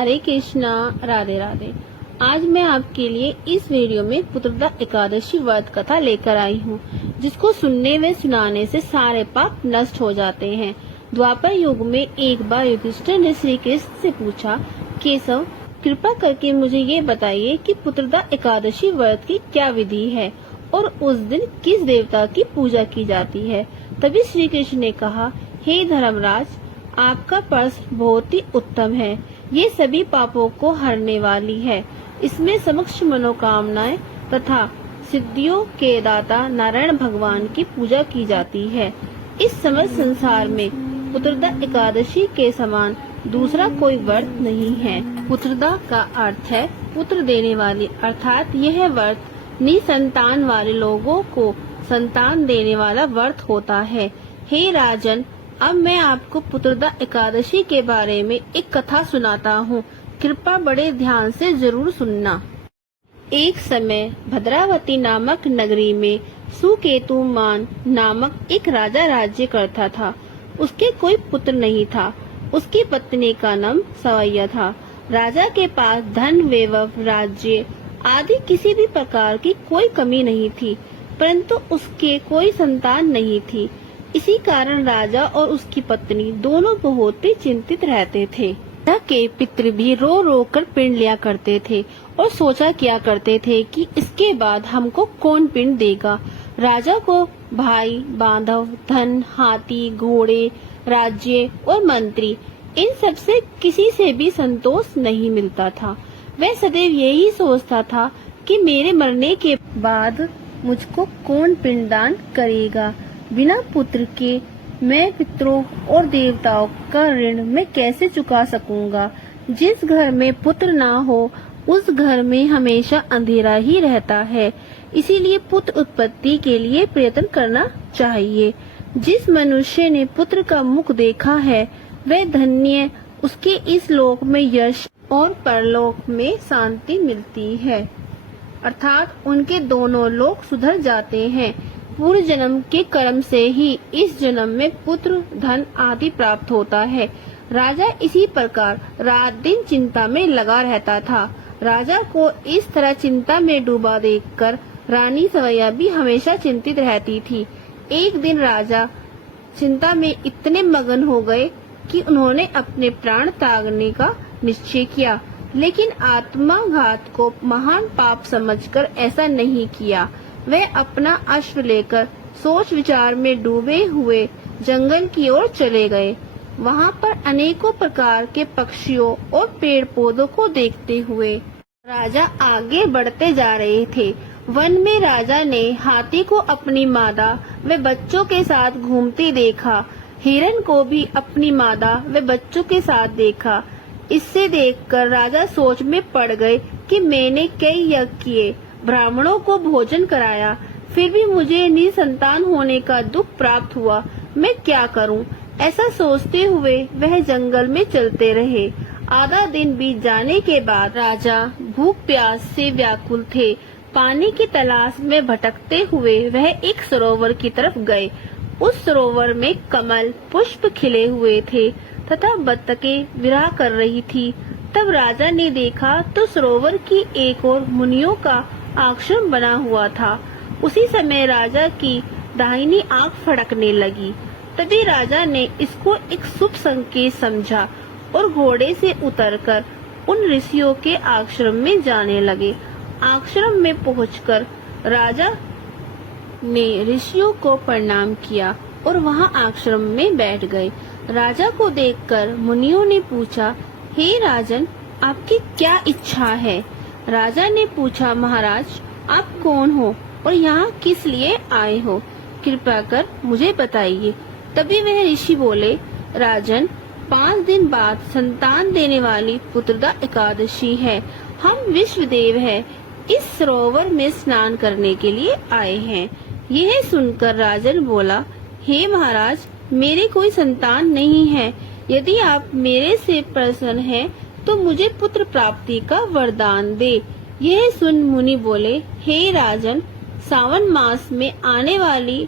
हरे कृष्णा, राधे राधे। आज मैं आपके लिए इस वीडियो में पुत्रदा एकादशी व्रत कथा लेकर आई हूँ, जिसको सुनने व सुनाने से सारे पाप नष्ट हो जाते हैं। द्वापर युग में एक बार युधिष्ठिर ने श्री कृष्ण से पूछा, केशव, कृपा करके मुझे ये बताइए कि पुत्रदा एकादशी व्रत की क्या विधि है और उस दिन किस देवता की पूजा की जाती है। तभी श्री कृष्ण ने कहा, हे धर्मराज, आपका प्रश्न बहुत ही उत्तम है। ये सभी पापों को हरने वाली है। इसमें समक्ष मनोकामनाएं तथा सिद्धियों के दाता नारायण भगवान की पूजा की जाती है। इस समस्त संसार में पुत्रदा एकादशी के समान दूसरा कोई व्रत नहीं है। पुत्रदा का अर्थ है पुत्र देने वाली, अर्थात यह व्रत निसंतान वाले लोगों को संतान देने वाला व्रत होता है। हे राजन, अब मैं आपको पुत्रदा एकादशी के बारे में एक कथा सुनाता हूँ। कृपया बड़े ध्यान से जरूर सुनना। एक समय भद्रावती नामक नगरी में सुकेतुमान नामक एक राजा राज्य करता था। उसके कोई पुत्र नहीं था। उसकी पत्नी का नाम सवैया था। राजा के पास धन, वैभव, राज्य आदि किसी भी प्रकार की कोई कमी नहीं थी, परंतु उसके कोई संतान नहीं थी। इसी कारण राजा और उसकी पत्नी दोनों बहुत ही चिंतित रहते थे। राजा के पितृ भी रो रो कर पिंड लिया करते थे और सोचा किया करते थे कि इसके बाद हमको कौन पिंड देगा। राजा को भाई, बांधव, धन, हाथी, घोड़े, राज्य और मंत्री, इन सब से किसी से भी संतोष नहीं मिलता था। वह सदैव यही सोचता था कि मेरे मरने के बाद मुझको कौन पिंडदान करेगा। बिना पुत्र के मैं पितरों और देवताओं का ऋण मैं कैसे चुका सकूंगा। जिस घर में पुत्र ना हो उस घर में हमेशा अंधेरा ही रहता है। इसीलिए पुत्र उत्पत्ति के लिए प्रयत्न करना चाहिए। जिस मनुष्य ने पुत्र का मुख देखा है वह धन्य, उसके इस लोक में यश और परलोक में शांति मिलती है, अर्थात उनके दोनों लोक सुधर जाते हैं। पूर्व जन्म के कर्म से ही इस जन्म में पुत्र, धन आदि प्राप्त होता है। राजा इसी प्रकार रात दिन चिंता में लगा रहता था। राजा को इस तरह चिंता में डूबा देखकर रानी सवैया भी हमेशा चिंतित रहती थी। एक दिन राजा चिंता में इतने मगन हो गए कि उन्होंने अपने प्राण त्यागने का निश्चय किया, लेकिन आत्मघात को महान पाप समझकर ऐसा नहीं किया। वह अपना अश्व लेकर सोच विचार में डूबे हुए जंगल की ओर चले गए। वहां पर अनेकों प्रकार के पक्षियों और पेड़ पौधों को देखते हुए राजा आगे बढ़ते जा रहे थे। वन में राजा ने हाथी को अपनी मादा व बच्चों के साथ घूमते देखा। हिरण को भी अपनी मादा व बच्चों के साथ देखा। इससे देखकर राजा सोच में पड़ गए कि मैंने कई यज्ञ किए, ब्राह्मणों को भोजन कराया, फिर भी मुझे निसंतान होने का दुख प्राप्त हुआ। मैं क्या करूं? ऐसा सोचते हुए वह जंगल में चलते रहे। आधा दिन बीत जाने के बाद राजा भूख प्यास से व्याकुल थे। पानी की तलाश में भटकते हुए वह एक सरोवर की तरफ गए। उस सरोवर में कमल पुष्प खिले हुए थे तथा बत्तखें विहार कर रही थी। तब राजा ने देखा तो सरोवर की एक ओर मुनियों का आश्रम बना हुआ था। उसी समय राजा की दाहिनी आंख फड़कने लगी। तभी राजा ने इसको एक शुभ संकेत समझा और घोड़े से उतरकर उन ऋषियों के आश्रम में जाने लगे। आश्रम में पहुंचकर राजा ने ऋषियों को प्रणाम किया और वहां आश्रम में बैठ गए। राजा को देखकर मुनियों ने पूछा, हे राजन, आपकी क्या इच्छा है? राजा ने पूछा, महाराज, आप कौन हो और यहाँ किस लिए आए हो? कृपया कर मुझे बताइए। तभी वह ऋषि बोले, राजन, 5 दिन बाद संतान देने वाली पुत्रदा एकादशी है। हम विश्वदेव हैं, इस सरोवर में स्नान करने के लिए आए हैं। यह सुनकर राजन बोला, हे महाराज, मेरे कोई संतान नहीं है। यदि आप मेरे से प्रसन्न हैं तो मुझे पुत्र प्राप्ति का वरदान दे। यह सुन मुनि बोले, हे राजन, सावन मास में आने वाली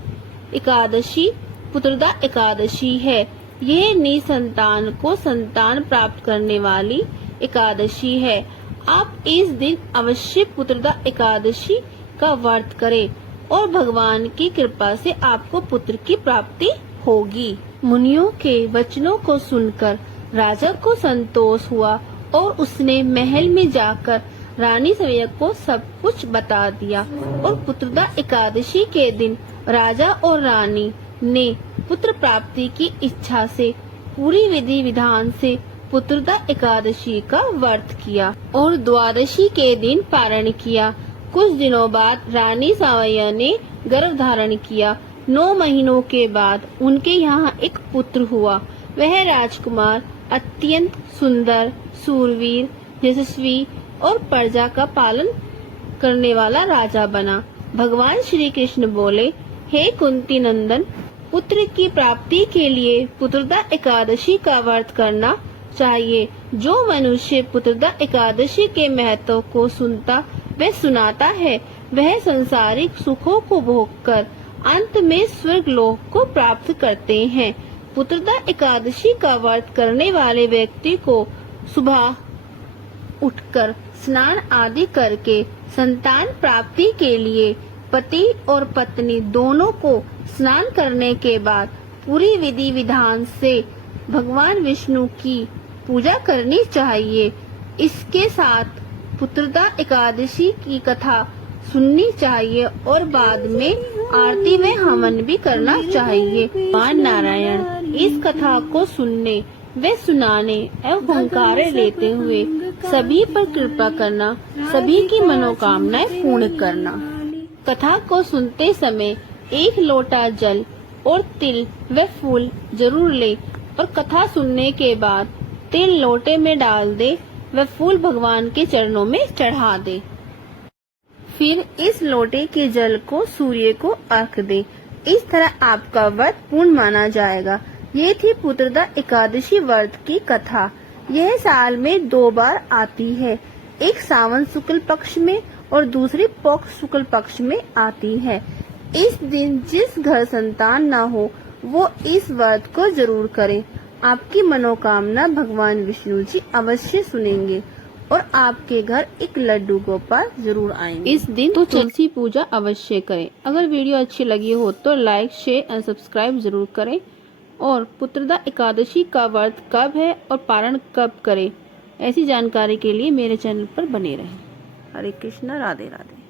एकादशी पुत्रदा एकादशी है। यह निसंतान को संतान प्राप्त करने वाली एकादशी है। आप इस दिन अवश्य पुत्रदा एकादशी का व्रत करें और भगवान की कृपा से आपको पुत्र की प्राप्ति होगी। मुनियों के वचनों को सुनकर राजा को संतोष हुआ और उसने महल में जाकर रानी सवैया को सब कुछ बता दिया और पुत्रदा एकादशी के दिन राजा और रानी ने पुत्र प्राप्ति की इच्छा से पूरी विधि विधान से पुत्रदा एकादशी का व्रत किया और द्वादशी के दिन पारण किया। कुछ दिनों बाद रानी सवैया ने गर्भ धारण किया। 9 महीनों के बाद उनके यहाँ एक पुत्र हुआ। वह राजकुमार अत्यंत सुंदर, सूरवीर, यशस्वी और प्रजा का पालन करने वाला राजा बना। भगवान श्री कृष्ण बोले, हे कुंती नंदन, पुत्र की प्राप्ति के लिए पुत्रदा एकादशी का व्रत करना चाहिए। जो मनुष्य पुत्रदा एकादशी के महत्व को सुनता व सुनाता है, वह सांसारिक सुखों को भोगकर अंत में स्वर्ग लोक को प्राप्त करते हैं। पुत्रदा एकादशी का व्रत करने वाले व्यक्ति को सुबह उठकर स्नान आदि करके संतान प्राप्ति के लिए पति और पत्नी दोनों को स्नान करने के बाद पूरी विधि विधान से भगवान विष्णु की पूजा करनी चाहिए। इसके साथ पुत्रदा एकादशी की कथा सुननी चाहिए और बाद में आरती व हवन भी करना चाहिए। भगवान नारायण इस कथा को सुनने वे सुनाने एवं हुंकारे लेते हुए सभी पर कृपा करना, सभी की मनोकामनाएं पूर्ण करना। कथा को सुनते समय 1 लोटा जल और तिल व फूल जरूर ले और कथा सुनने के बाद तिल लोटे में डाल दे व फूल भगवान के चरणों में चढ़ा दे। फिर इस लोटे के जल को सूर्य को अर्घ दे। इस तरह आपका व्रत पूर्ण माना जाएगा। ये थी पुत्रदा एकादशी व्रत की कथा। यह साल में 2 बार आती है, एक सावन शुक्ल पक्ष में और दूसरी पौष शुक्ल पक्ष में आती है। इस दिन जिस घर संतान न हो वो इस व्रत को जरूर करें। आपकी मनोकामना भगवान विष्णु जी अवश्य सुनेंगे और आपके घर एक लड्डू गोपाल जरूर आएंगे। इस दिन तो तुलसी पूजा अवश्य करें। अगर वीडियो अच्छी लगी हो तो लाइक, शेयर और सब्सक्राइब जरूर करें। और पुत्रदा एकादशी का व्रत कब है और पारण कब करें, ऐसी जानकारी के लिए मेरे चैनल पर बने रहें। हरे कृष्णा, राधे राधे।